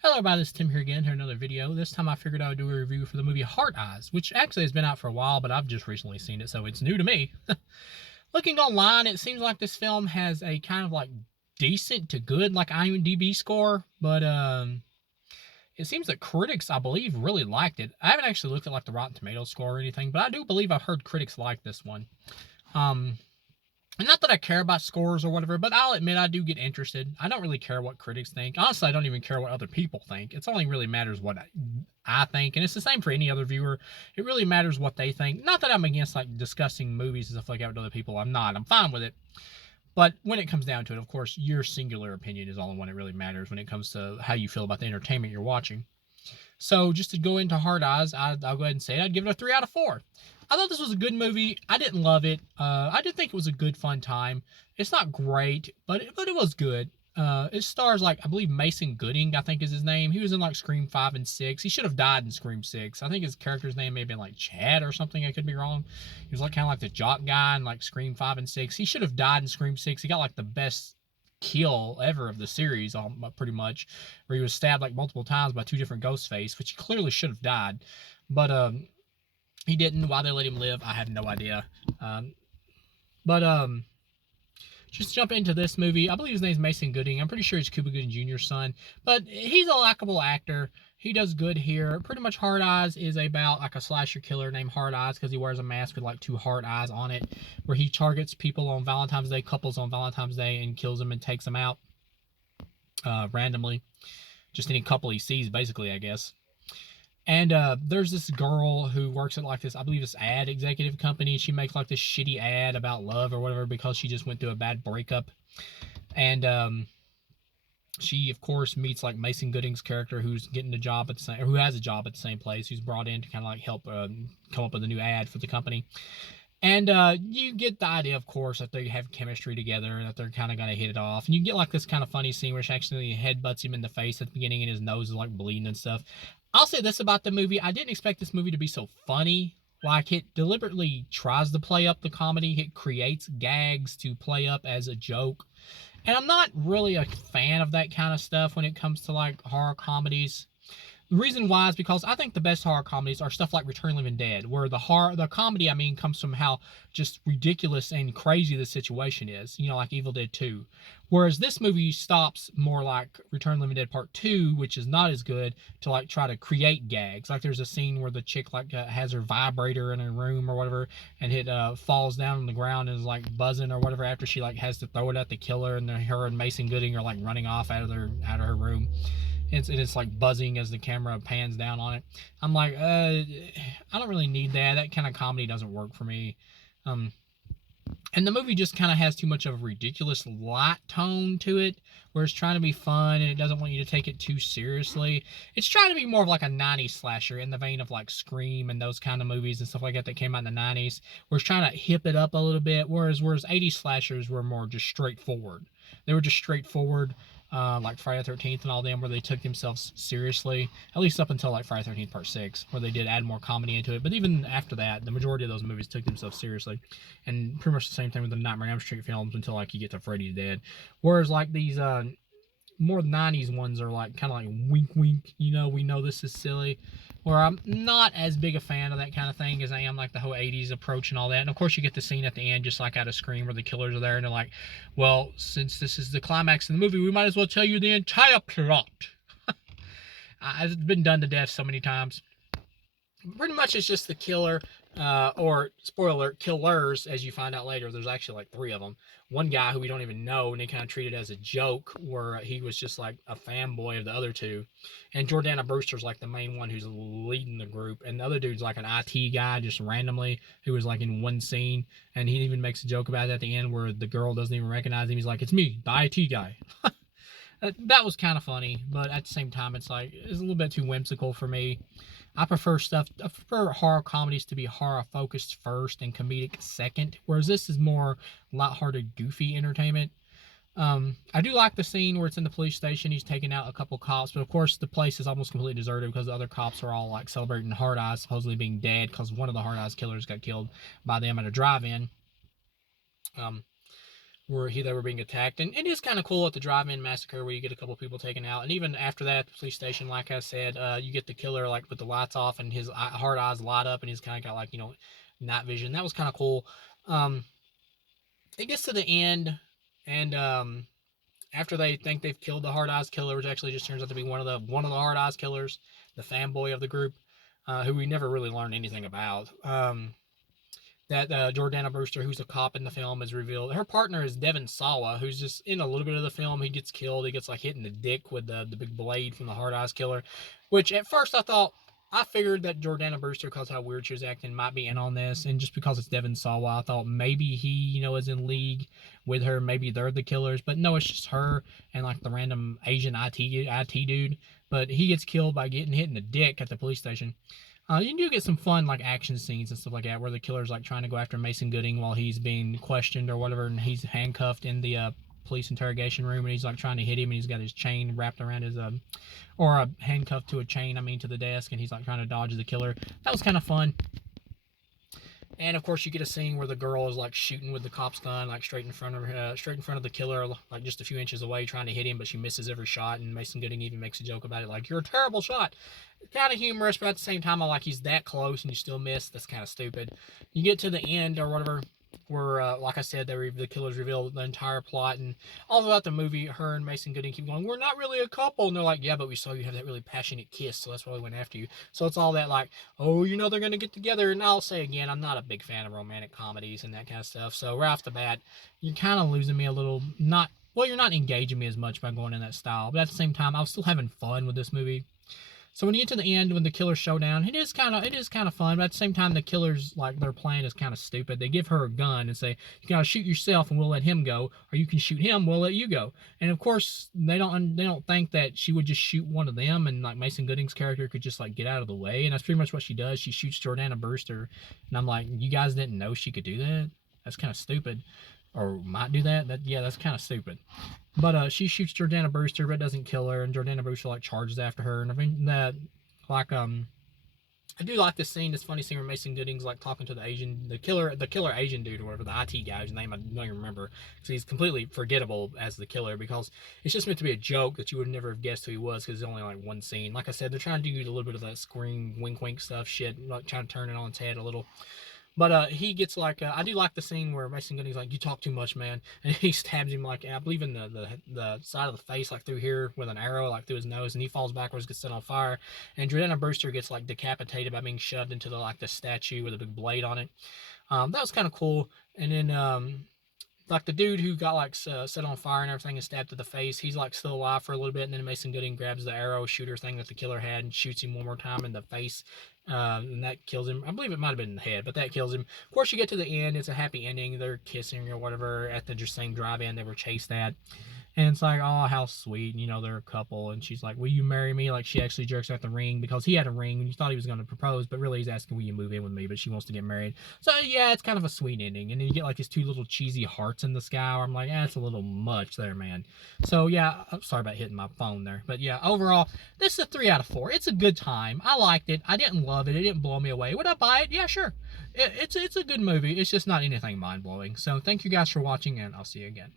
Hello everybody, this is Tim here again for another video. This time I figured I would do a review for the movie Heart Eyes, which actually has been out for a while, but I've just recently seen it, so it's new to me. Looking online, it seems like this film has a kind of like decent to good like IMDb score, but it seems that critics, I believe, really liked it. I haven't actually looked at like the Rotten Tomatoes score or anything, but I do believe I've heard critics like this one. And not that I care about scores or whatever, but I'll admit I do get interested. I don't really care what critics think. Honestly, I don't even care what other people think. It only really matters what I think, and it's the same for any other viewer. It really matters what they think. Not that I'm against like discussing movies and stuff like that with other people. I'm not. I'm fine with it. But when it comes down to it, of course, your singular opinion is all the one that really matters when it comes to how you feel about the entertainment you're watching. So just to go into Hard Eyes, I'll go ahead and say it. I'd give it a 3 out of 4. I thought this was a good movie. I didn't love it. I did think it was a good, fun time. It's not great, but it was good. It stars like I believe Mason Gooding, I think is his name. He was in like Scream 5 and 6. He should have died in Scream 6. I think his character's name may have been like Chad or something. I could be wrong. He was like kind of like the jock guy in like Scream 5 and 6. He should have died in Scream 6. He got like the best kill ever of the series, pretty much, where he was stabbed like multiple times by two different Ghostface, which he clearly should have died, but he didn't. Why they let him live, I have no idea. But just jump into this movie. I believe his name's Mason Gooding. I'm pretty sure he's Cuba Gooding Jr.'s son, but he's a likable actor. He does good here. Pretty much Hard Eyes is about like a slasher killer named Hard Eyes because he wears a mask with like two heart eyes on it, where he targets people on Valentine's Day, couples on Valentine's Day, and kills them and takes them out randomly. Just any couple he sees, basically, I guess. And there's this girl who works at like this, I believe this ad executive company. She makes like this shitty ad about love or whatever because she just went through a bad breakup. And she, of course, meets like Mason Gooding's character, who's getting a job at the same, or who has a job at the same place, who's brought in to kind of like help come up with a new ad for the company. And you get the idea, of course, that they have chemistry together and that they're kind of going to hit it off. And you get like this kind of funny scene where she actually headbutts him in the face at the beginning and his nose is like bleeding and stuff. I'll say this about the movie. I didn't expect this movie to be so funny. Like, it deliberately tries to play up the comedy. It creates gags to play up as a joke. And I'm not really a fan of that kind of stuff when it comes to like horror comedies. The reason why is because I think the best horror comedies are stuff like Return of the Living Dead, where the comedy, I mean, comes from how just ridiculous and crazy the situation is, you know, like Evil Dead 2. Whereas this movie stops more like Return of the Living Dead Part 2, which is not as good, to like try to create gags. Like there's a scene where the chick like has her vibrator in her room or whatever, and it falls down on the ground and is like buzzing or whatever after she like has to throw it at the killer, and her and Mason Gooding are like running off out of her room. It's like buzzing as the camera pans down on it. I'm like, I don't really need that. That kind of comedy doesn't work for me. And the movie just kind of has too much of a ridiculous light tone to it, where it's trying to be fun and it doesn't want you to take it too seriously. It's trying to be more of like a 90s slasher in the vein of like Scream and those kind of movies and stuff like that that came out in the 90s, where it's trying to hip it up a little bit, whereas 80s slashers were more just straightforward. They were just straightforward, like Friday the 13th and all them, where they took themselves seriously, at least up until like Friday the 13th Part 6, where they did add more comedy into it. But even after that, the majority of those movies took themselves seriously. And pretty much the same thing with the Nightmare on Elm Street films until like you get to Freddy's Dead. Whereas like these more 90s ones are like kind of like wink wink, you know, we know this is silly, where I'm not as big a fan of that kind of thing as I am like the whole 80s approach and all that. And of course you get the scene at the end, just like out of Scream, where the killers are there and they're like, well, since this is the climax of the movie, we might as well tell you the entire plot. It's been done to death so many times. Pretty much it's just the killer, or spoiler alert, killers, as you find out later. There's actually like 3 of them. One guy who we don't even know, and they kind of treated as a joke, where he was just like a fanboy of the other 2. And Jordana Brewster's like the main one who's leading the group, and the other dude's like an IT guy just randomly, who was like in one scene, and he even makes a joke about it at the end where the girl doesn't even recognize him. He's like, it's me, the IT guy. That was kind of funny, but at the same time, it's like, it's a little bit too whimsical for me. I prefer horror comedies to be horror focused first and comedic second, whereas this is more lighthearted, goofy entertainment. I do like the scene where it's in the police station. He's taking out a couple cops, but of course the place is almost completely deserted because the other cops are all like celebrating Hard Eyes supposedly being dead because one of the Hard Eyes killers got killed by them at a drive-in. Um, where they were being attacked. And it is kind of cool at the drive-in massacre where you get a couple people taken out. And even after that, the police station, like I said, you get the killer like with the lights off and his hard eyes light up and he's kind of got like, night vision. That was kind of cool. It gets to the end and after they think they've killed the hard eyes killer, which actually just turns out to be one of the hard eyes killers, the fanboy of the group, who we never really learned anything about. That Jordana Brewster, who's a cop in the film, is revealed. Her partner is Devon Sawa, who's just in a little bit of the film. He gets killed. He gets like hit in the dick with the big blade from the hard eyes killer, which at first I figured that Jordana Brewster, because how weird she was acting, might be in on this. And just because it's Devon Sawa, I thought maybe he, is in league with her. Maybe they're the killers. But no, it's just her and like the random Asian IT dude. But he gets killed by getting hit in the dick at the police station. You do get some fun like action scenes and stuff like that where the killer's like trying to go after Mason Gooding while he's being questioned or whatever. And he's handcuffed in the police interrogation room and he's like trying to hit him and he's got his chain wrapped around his or a handcuffed to a chain to the desk and he's like trying to dodge the killer. That was kind of fun. And of course you get a scene where the girl is like shooting with the cop's gun like straight in front of the killer, like just a few inches away, trying to hit him, but she misses every shot. And Mason Gooding even makes a joke about it, like, you're a terrible shot. Kind of humorous, but at the same time I like he's that close and you still miss. That's kind of stupid. You get to the end or whatever where like I said, the killers reveal the entire plot, and all throughout the movie her and Mason Gooding keep going, we're not really a couple, and they're like, yeah, but we saw you have that really passionate kiss, so that's why we went after you. So it's all that like, oh, they're gonna get together. And I'll say again, I'm not a big fan of romantic comedies and that kind of stuff, so right off the bat you're kind of losing me a little. You're not engaging me as much by going in that style, but at the same time I was still having fun with this movie. So when you get to the end, when the killer showdown, it is kind of fun, but at the same time, the killers, like, their plan is kind of stupid. They give her a gun and say, you gotta shoot yourself and we'll let him go, or you can shoot him, we'll let you go. And of course, they don't think that she would just shoot one of them, and like Mason Gooding's character could just like get out of the way, and that's pretty much what she does. She shoots Jordana Brewster, and I'm like, you guys didn't know she could do that? That's kind of stupid. Or might do that. That's kind of stupid. But she shoots Jordana Brewster, but doesn't kill her, and Jordana Brewster like charges after her, and I mean that like I do like this scene, this funny scene where Mason Gooding's like talking to the killer Asian dude or whatever, the IT guy whose name I don't even remember, because he's completely forgettable as the killer, because it's just meant to be a joke that you would never have guessed who he was, because there's only like one scene. Like I said, they're trying to do a little bit of that Scream wink wink stuff shit, like trying to turn it on its head a little. But he gets like, I do like the scene where Mason Gooding's like, you talk too much, man. And he stabs him like, I believe in the side of the face, like through here with an arrow, like through his nose. And he falls backwards, gets set on fire. And Jordana Brewster gets like decapitated by being shoved into the statue with a big blade on it. That was kind of cool. And then like the dude who got like set on fire and everything and stabbed to the face, he's like still alive for a little bit, and then Mason Gooding grabs the arrow shooter thing that the killer had and shoots him one more time in the face, and that kills him. I believe it might have been in the head, but that kills him. Of course, you get to the end, it's a happy ending. They're kissing or whatever at the same drive-in they were chased at. And it's like, oh, how sweet. They're a couple. And she's like, will you marry me? Like, she actually jerks out the ring because he had a ring and you thought he was going to propose, but really he's asking, will you move in with me? But she wants to get married. So, yeah, it's kind of a sweet ending. And then you get like these two little cheesy hearts in the sky where I'm like, it's a little much there, man. So, yeah, I'm sorry about hitting my phone there. But, yeah, overall, this is a 3 out of 4. It's a good time. I liked it. I didn't love it. It didn't blow me away. Would I buy it? Yeah, sure. It's a good movie. It's just not anything mind-blowing. So, thank you guys for watching, and I'll see you again.